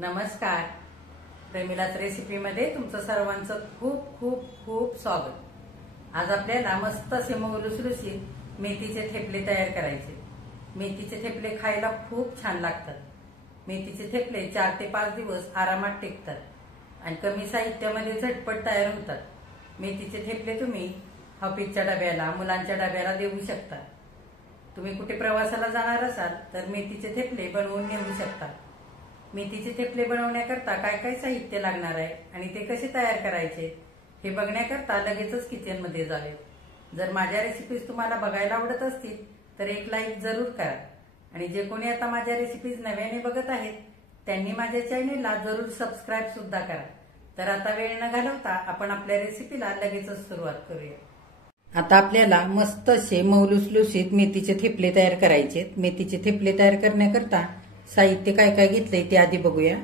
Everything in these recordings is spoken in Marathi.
नमस्कार. प्रेमिलाच रेसिपीमध्ये तुमचं सर्वांचं खूप खूप खूप स्वागत. आज आपल्याला मस्त असे लुसलुशीत मेथीचे थेपले तयार करायचे. मेथीचे थेपले खायला खूप छान लागतात. मेथीचे थेपले 4 ते 5 दिवस आरामात टिकतात आणि कमी साहित्यामध्ये झटपट तयार होतात. मेथीचे थेपले तुम्ही ऑफिसच्या डब्याला, मुलांच्या डब्याला देऊ शकता. तुम्ही कुठे प्रवासाला जाणार असाल तर मेथीचे थेपले बनवून नेऊ शकता. मेथीचे थेपले बनवण्याकरता काय काय साहित्य लागणार आहे आणि ते कसे तयार करायचे हे बघण्याकरता लगेचच किचनमध्ये जावे. जर माझ्या रेसिपीज तुम्हाला बघायला आवडत असतील तर एक लाईक जरूर करा आणि जे कोणी आता माझ्या रेसिपीज नव्याने बघत आहेत त्यांनी माझ्या चॅनेलला जरूर सबस्क्राईब सुद्धा करा. तर आता वेळ न घालवता आपण आपल्या रेसिपीला लगेचच सुरुवात करूया. आता आपल्याला मस्त असे लुसलुशीत मेथीचे थेपले तयार करायचे. मेथीचे थेपले तयार करण्याकरता साहित्य काय काय घेतलंय ते आधी बघूया.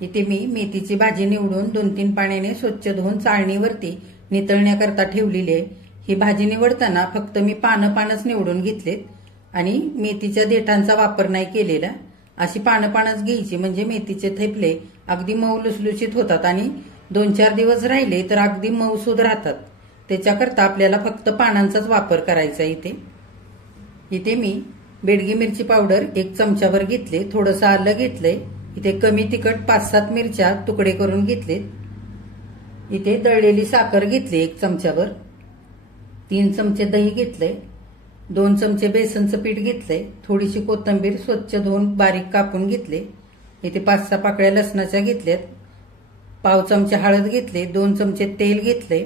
इथे मी मेथीची भाजी निवडून 2-3 पाण्याने स्वच्छ धुवून चाळणीवरती नितळण्याकरता ठेवलेली आहे. ही भाजी निवडताना फक्त मी पानच निवडून घेतलेत आणि मेथीच्या देठांचा वापर नाही केलेला. अशी पानच घ्यायची म्हणजे मेथीचे थेपले अगदी मऊ लुसलुशीत होतात आणि 2-4 दिवस राहिले तर अगदी मऊसूद राहतात. त्याच्याकरता आपल्याला फक्त पानांचाच वापर करायचा. इथे मी बेडगी मिरची पावडर 1 चमचाभर घेतले. थोडंसं आलं घेतलंय. इथे कमी तिखट 5-7 मिरच्या तुकडे करून घेतलेत. इथे दळलेली साखर घेतली 1 चमचाभर. 3 चमचे दही घेतलंय. 2 चमचे बेसनचं पीठ घेतलंय. थोडीशी कोथिंबीर स्वच्छ धुवून बारीक कापून घेतले. इथे 5-6 पाकळ्या लसणाच्या घेतल्यात. पाव चमचे हळद घेतले. 2 चमचे तेल घेतले.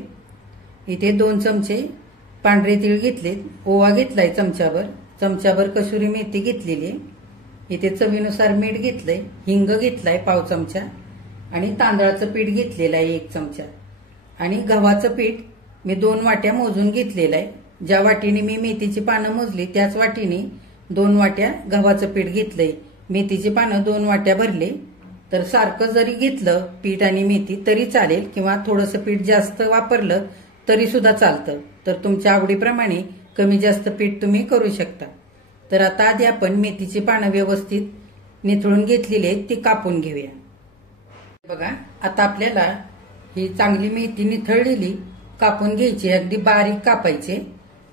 इथे 2 चमचे पांढरे तीळ घेतलेत. ओवा घेतलाय चमचाभर कसुरी मेथी घेतलेली आहे. इथे चवीनुसार मीठ घेतलंय. हिंग घेतलाय पाव चमचा आणि तांदळाचं पीठ घेतलेलं आहे 1 चमचा आणि गव्हाचं पीठ मी 2 वाट्या मोजून घेतलेलं आहे. ज्या वाटीने मी मेथीची पानं मोजली त्याच वाटीने 2 वाट्या गव्हाचं पीठ घेतलंय. मेथीची पानं 2 वाट्या भरले तर सारखं जरी घेतलं पीठ आणि मेथी तरी चालेल किंवा थोडंसं पीठ जास्त वापरलं तरी सुद्धा चालतं. तर तुमच्या आवडीप्रमाणे कमी जास्त पीठ तुम्ही करू शकता. तर आता आधी आपण मेथीची पानं व्यवस्थित निथळून घेतलेली आहेत ती कापून घेऊया. बघा आता आपल्याला ही चांगली मेथी निथळलेली कापून घ्यायची. अगदी बारीक कापायचे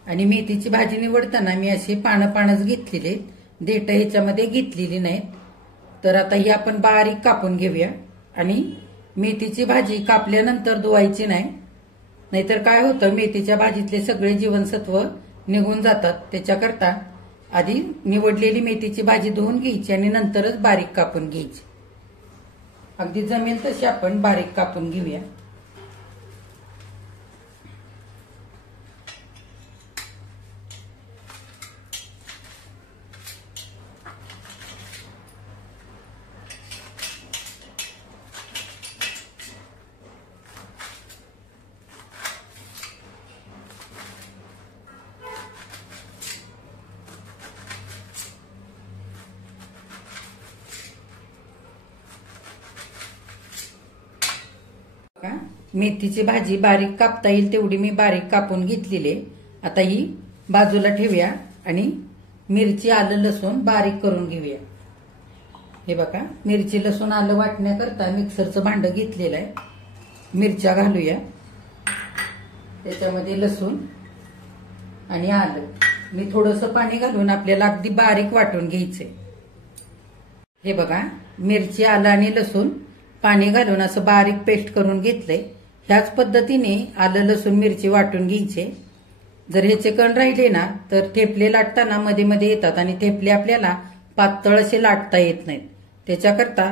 आणि मेथीची भाजी निवडताना मी अशी पानच घेतलेली, देठ ह्याच्यामध्ये घेतलेली नाहीत. तर आता ही आपण बारीक कापून घेऊया आणि मेथीची भाजी कापल्यानंतर धुवायची नाही. नाहीतर काय होतं मेथीच्या भाजीतले सगळे जीवनसत्व निघून जातात. त्याच्याकरता आधी निवडलेली मेथीची भाजी धुवून घ्यायची आणि नंतरच बारीक कापून घ्यायची. अगदी जमेल तशी आपण बारीक कापून घेऊया. मेथीची भाजी बारीक कापता येईल तेवढी मी बारीक कापून घेतलेली. आता ही बाजूला ठेवूया आणि मिरची आलं लसूण बारीक करून घेऊया. हे बघा मिरची लसूण आलं वाटण्याकरता मिक्सरचं भांडं घेतलेलं आहे. मिरच्या घालूया. त्याच्यामध्ये लसूण आणि आलं मी थोडंसं पाणी घालून आपल्याला अगदी बारीक वाटून घ्यायचंय. हे बघा मिरची आलं आणि लसूण पाणी घालून असं बारीक पेस्ट करून घेतलंय. ह्याच पद्धतीने आलं लसूण मिरची वाटून घ्यायचे. जर ह्याचे कण राहिले ना तर थेपले लाटताना मध्ये मध्ये येतात आणि थेपले आपल्याला पातळ असे लाटता येत नाहीत. त्याच्याकरता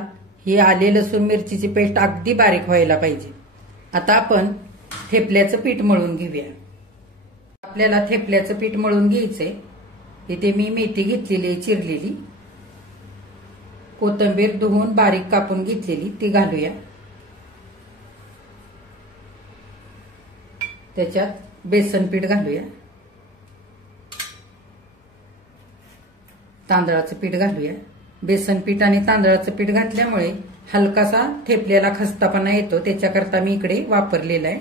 ही आले लसूण मिरचीची पेस्ट अगदी बारीक व्हायला पाहिजे. आता आपण थेपल्याचं पीठ मळून घेऊया. आपल्याला थेपल्याचं पीठ मळून घ्यायचंय. इथे मी मेथी घेतलेली चिरलेली, कोथिंबीर धुवून बारीक कापून घेतलेली ती घालूया. त्याच्यात बेसन पीठ घालूया. तांदळाचं पीठ घालूया. बेसन पीठ आणि तांदळाचं पीठ घातल्यामुळे हलकासा थेपल्याला खस्तापणा येतो. त्याच्याकरता मी इकडे वापरलेला आहे.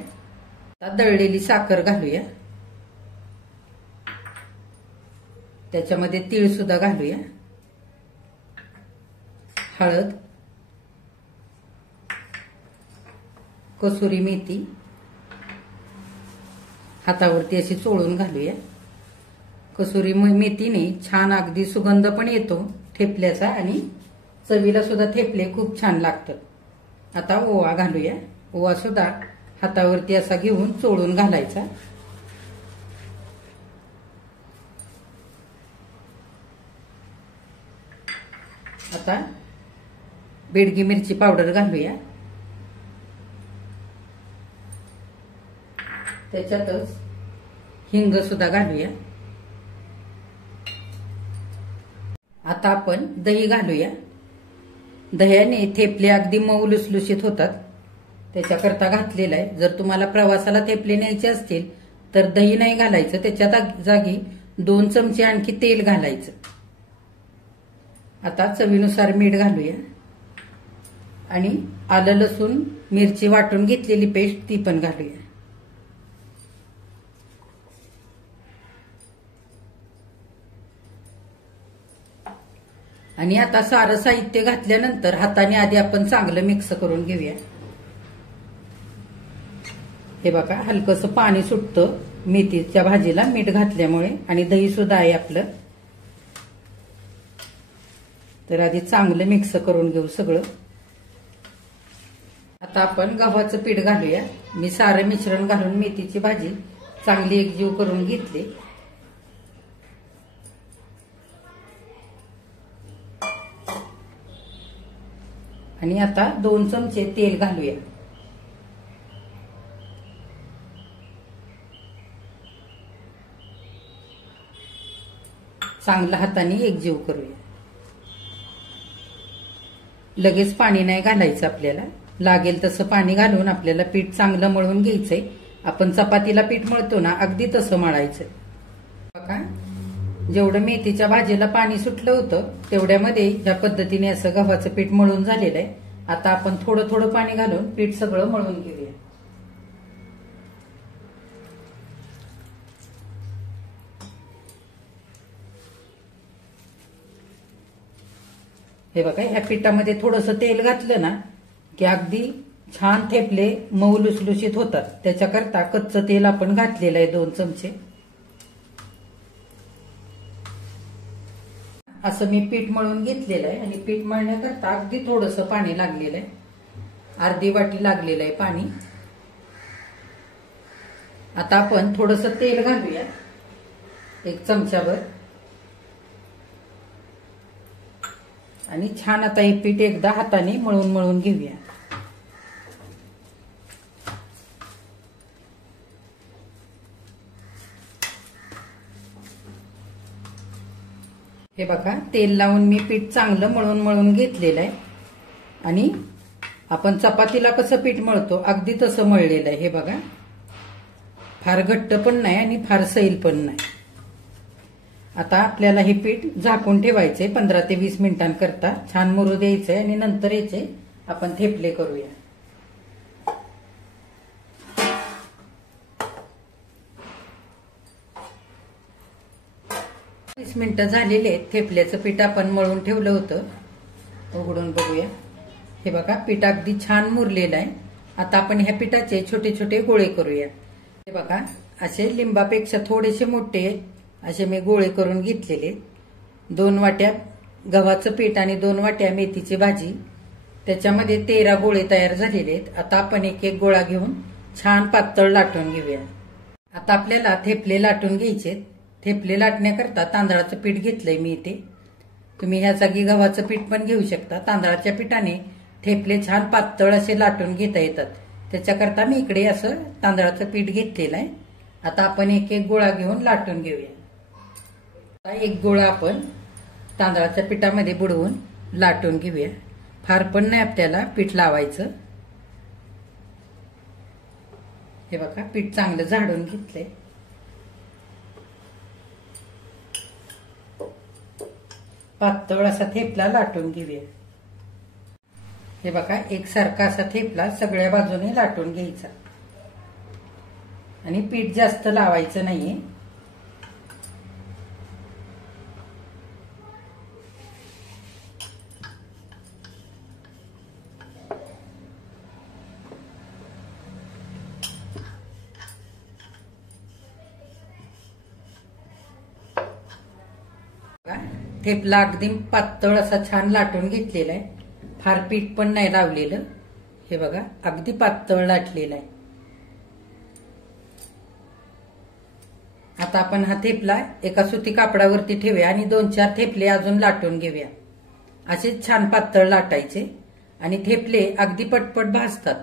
आता दळलेली साखर घालूया. त्याच्यामध्ये तीळ सुद्धा घालूया. हळद कसुरी मेथी हातावरती अशी चोळून घालूया. कसुरी मेथीने छान अगदी सुगंध पण येतो ठेपल्याचा आणि चवीला सुद्धा ठेपले खूप छान लागतात. आता ओवा घालूया. ओवा सुद्धा हातावरती असा घेऊन चोळून घालायचा. आता बेडगी मिरची पावडर घालूया. त्याच्यातच हिंग सुद्धा घालूया. आता आपण दही घालूया. दह्याने थेपले अगदी मऊ लुसलुशीत होतात, त्याच्याकरता घातलेला आहे. जर तुम्हाला प्रवासाला थेपले न्यायचे असतील तर दही नाही घालायचं, त्याच्या जागी 2 चमचे आणखी तेल घालायचं. आता चवीनुसार मीठ घालूया आणि आलं लसूण मिरची वाटून घेतलेली पेस्ट ती पण घालूया. आणि आता सारं साहित्य घातल्यानंतर हाताने आधी आपण चांगलं मिक्स करून घेऊया. हे बघा हलकंसं पाणी सुटतं मेथीच्या भाजीला मीठ घातल्यामुळे आणि दही सुद्धा आहे आपलं. तर आधी चांगलं मिक्स करून घेऊ सगळं. आता आपण गव्हाचं पीठ घालूया. मी सारं मिश्रण घालून मेथीची भाजी चांगली एकजीव करून घेतली. आणि आता 2 चमचे तेल घालूया. चांगलं हाताने एकजीव करूया. लगेच पाणी नाही घालायचं आपल्याला, लागेल तसं पाणी घालून आपल्याला पीठ चांगलं मळून घ्यायचंय. आपण चपातीला पीठ मळतो ना, अगदी तसं मळायचं. बघा जेवढं मेथीच्या भाजीला पाणी सुटलं होतं तेवढ्यामध्ये ह्या पद्धतीने असं गव्हाचं पीठ मळून झालेलं आहे. आता आपण थोडं थोडं पाणी घालून पीठ सगळं मळून घेऊया. हे बघा ह्या पिठामध्ये थोडंसं तेल घातलं ना की अगदी छान थेपले मऊ लुसलुशीत होतात. त्याच्याकरता कच्चं तेल आपण घातलेलं आहे 2 चमचे. असं मी पीठ मळून घेतलेलं आहे आणि पीठ मळण्याकरता अगदी थोडंसं पाणी लागलेलं आहे. अर्धी वाटी लागलेलं आहे पाणी. आता आपण थोडंसं तेल घालूया 1 चमचाभर आणि छान आता हे पीठ एकदा हाताने मळून मळून घेऊया. हे बघा तेल लावून मी पीठ चांगलं मळून मळून घेतलेलं आहे आणि आपण चपातीला कसं पीठ मळतो अगदी तसं मळलेलं आहे. हे बघा फार घट्ट पण नाही आणि फार सैल पण नाही. आता आपल्याला हे पीठ झाकून ठेवायचंय 15 ते 20 मिनिटांकरता. छान मुरू द्यायचंय आणि नंतर याचे आपण थेपले करूया. 20 मिनिटं झालेले आहेत. थेपल्याचं पीठ आपण मळून ठेवलं होतं, उघडून बघूया. हे बघा पीठ अगदी छान मुरलेलं आहे. आता आपण ह्या पिठाचे छोटे छोटे गोळे करूया. हे बघा असे लिंबापेक्षा थोडेसे मोठे असे मी गोळे करून घेतलेले. 2 वाट्या गव्हाचं पीठ आणि 2 वाट्या मेथीची भाजी, त्याच्यामध्ये 13 गोळे तयार झालेले आहेत. आता आपण एक एक गोळा घेऊन छान पातळ लाटून घेऊया. आता आपल्याला थेपले लाटून घ्यायचे. थेपले लाटण्याकरता तांदळाचं पीठ घेतलंय मी इथे. तुम्ही ह्या जागी गव्हाचं पीठ पण घेऊ शकता. तांदळाच्या पिठाने थेपले छान पातळ असे लाटून घेता येतात, त्याच्याकरता मी इकडे असं तांदळाचं पीठ घेतलेलं आहे. आता आपण एक एक गोळा घेऊन लाटून घेऊया. आता एक गोळा आपण तांदळाच्या पिठामध्ये बुडवून लाटून घेऊया. फार पण नाही आपल्याला पीठ लावायचं. हे बघा पीठ चांगलं झाडून घेतलंय. पातळ असा थेपला लाटून घेऊया. हे बघा एकसारखा असा थेपला सगळ्या बाजूने लाटून घ्यायचा आणि पीठ जास्त लावायचं नाहीये. थेपला अगदी पातळ असा छान लाटून घेतलेला आहे. फार पीठ पण नाही लावलेलं. हे बघा अगदी पातळ लाटलेला आहे. आता आपण हा थेपला एका सुती कापडावरती ठेवूया आणि 2-4 थेपले अजून लाटून घेऊया. असे छान पातळ लाटायचे आणि थेपले अगदी पटपट भाजतात.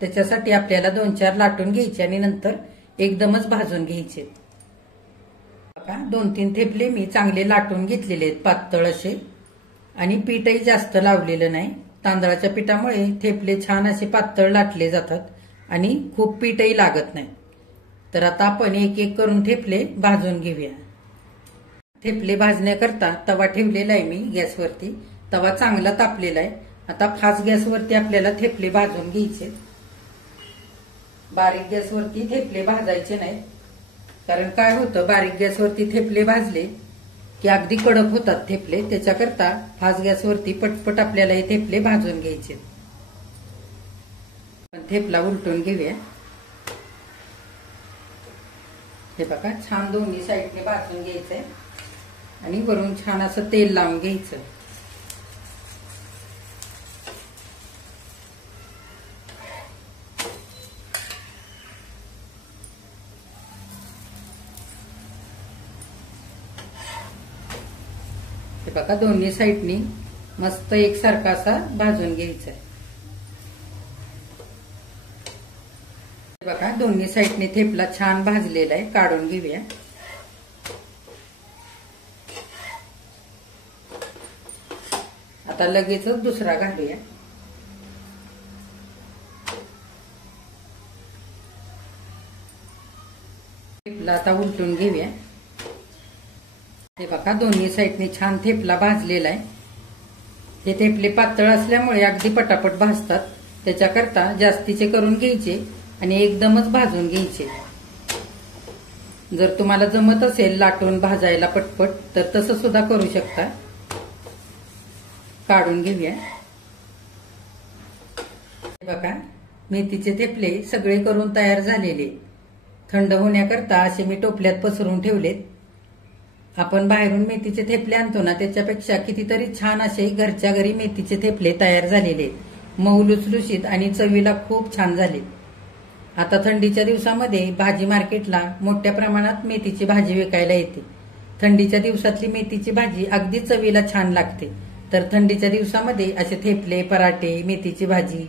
त्याच्यासाठी आपल्याला 2-4 लाटून घ्यायचे आणि नंतर एकदमच भाजून घ्यायचे. 2-3 थेपले मी चांगले लाटून घेतलेले आहेत पातळ असे आणि पीठही जास्त लावलेलं नाही. तांदळाच्या पिठामुळे थेपले छान असे पातळ लाटले जातात आणि खूप पीठही लागत नाही. तर आता आपण एक एक करून थेपले भाजून घेऊया. थेपले भाजण्याकरता तवा ठेवलेला आहे मी गॅसवरती. तवा चांगला तापलेला आहे. आता फास्ट गॅसवरती आपल्याला थेपले भाजून घ्यायचे. बारीक गॅसवरती थेपले भाजायचे नाहीत, कारण काय होतं बारीक गॅसवरती थेपले भाजले की अगदी कडक होतात थेपले. त्याच्याकरता फास्ट गॅसवरती पटपट आपल्याला हे थेपले भाजून घ्यायचे. थेपला उलटून घेऊया. हे बघा छान दोन्ही साईडने भाजून घ्यायचंय आणि वरून छान असं तेल लावून घ्यायचं. हे बघा दोन्ही साईडनी मस्त एकसारखा असा भाजून घ्यायचा आहे. बघा दोन्ही साईडने थेपला छान भाजलेला आहे. काढून घेऊया. आता लगेचच दुसरा घालूया. थेपला आता उलटून घेऊया. हे बघा दोन्ही साईडने छान थेपला भाजलेला आहे. हे थेपले पातळ असल्यामुळे अगदी पटापट भाजतात. त्याच्याकरता जास्तीचे करून घ्यायचे आणि एकदमच भाजून घ्यायचे. जर तुम्हाला जमत असेल लाटून भाजायला पटपट तर तसं सुद्धा करू शकता. काढून घेऊया. बघा मेथीचे थेपले सगळे करून तयार झालेले. थंड होण्याकरता असे मी टोपल्यात पसरून ठेवलेत. आपण बाहेरून मेथीचे थेपले आणतो ना, त्याच्यापेक्षा कितीतरी छान असे घरच्या घरी मेथीचे थेपले तयार झालेले. मऊ लुसलुशीत आणि चवीला खूप छान झाले. आता थंडीच्या दिवसामध्ये भाजी मार्केटला मोठ्या प्रमाणात मेथीची भाजी विकायला येते. थंडीच्या दिवसातली मेथीची भाजी अगदी चवीला छान लागते. तर थंडीच्या दिवसामध्ये असे थेपले, पराठे, मेथीची भाजी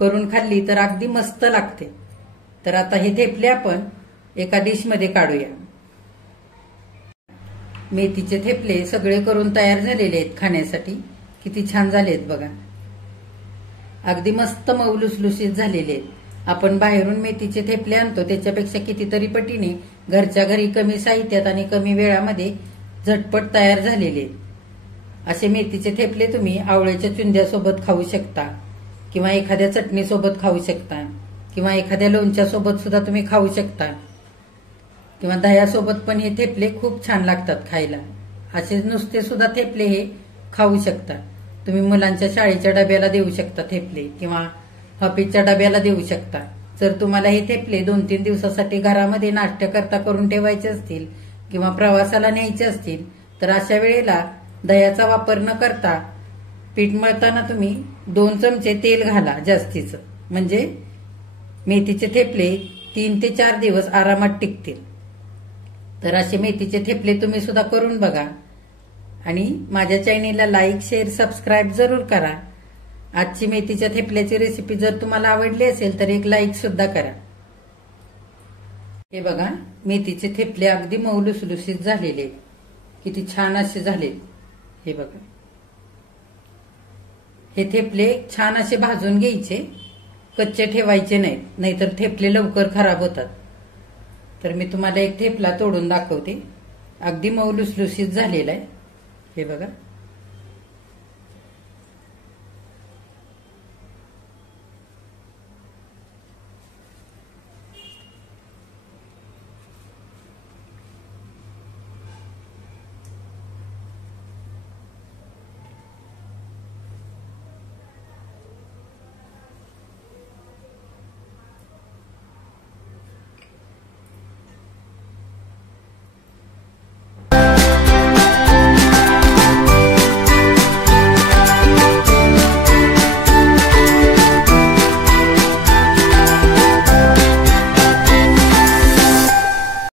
करून खाल्ली तर अगदी मस्त लागते. तर आता हे थेपले आपण एका डिशमध्ये काढूया. मेथीचे थेपले सगळे करून तयार झालेले आहेत खाण्यासाठी. किती छान झालेत बघा. अगदी मस्त मऊ लुसलुशीत झालेले आहेत. आपण बाहेरून मेथीचे थेपले आणतो त्याच्यापेक्षा कितीतरी पटीने घरच्या घरी कमी साहित्यात आणि कमी वेळामध्ये झटपट तयार झालेले. असे मेथीचे थेपले तुम्ही आवळ्याच्या चुंद्यासोबत खाऊ शकता किंवा एखाद्या चटणीसोबत खाऊ शकता किंवा एखाद्या लोणच्यासोबत सुद्धा तुम्ही खाऊ शकता किंवा दह्यासोबत पण हे थेपले खूप छान लागतात खायला. असे नुसते सुद्धा थेपले हे खाऊ शकता. तुम्ही मुलांच्या शाळेच्या डब्याला देऊ शकता थेपले किंवा ऑफिसच्या डब्याला देऊ शकता. जर तुम्हाला हे थेपले 2-3 दिवसासाठी घरामध्ये नाश्त्याकरता करून ठेवायचे असतील किंवा प्रवासाला न्यायचे असतील तर अशा वेळेला दह्याचा वापर न करता पीठ मळताना तुम्ही 2 चमचे तेल घाला जास्तीचं. म्हणजे मेथीचे थेपले 3 ते 4 दिवस आरामात टिकतील. तर असे मेथीचे थेपले तुम्ही सुद्धा करून बघा आणि माझ्या चॅनेलला लाईक, शेअर, सबस्क्राईब जरूर करा. आजची मेथीच्या थेपल्याची रेसिपी जर तुम्हाला आवडली असेल तर एक लाईक सुद्धा करा. हे बघा मेथीचे थेपले अगदी मऊ लुसलुशीत झालेले. किती छान असे झाले. हे बघा हे थेपले छान असे भाजून घ्यायचे. कच्चे ठेवायचे नाहीत, नाहीतर थेपले लवकर खराब होतात. तर मी तुम्हाला एक थेपला तोडून दाखवते. अगदी मऊ लुसलुशीत झालेला आहे. हे बघा